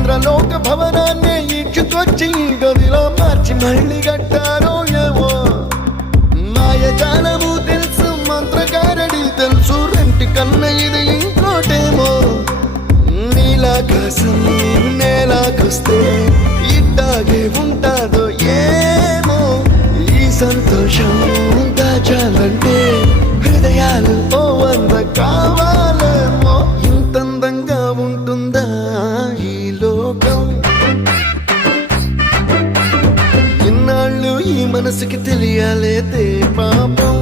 ఇంద్రలోక భవనాన్ని ఈడ్చుకొచ్చి గదిలో మార్చి మళ్ళీ కట్టారో ఏమో మాయజాలము తెలుసు మంత్రగారడి తెలుసు రెంటి కన్న ఇది ఇంకోటేమో నీలాకాశం నేలాకొస్తే ఇట్టాగే ఉంటాదో ఏమో ఈ సంతోషం దాచాలంటే హృదయాలు ఓ వంద కావాలేమో ఇంతందంగా ఉంటుందా ఈ లోకం ఇన్నాళ్ళు ఈ మనసుకి తెలియాలేదే పాపం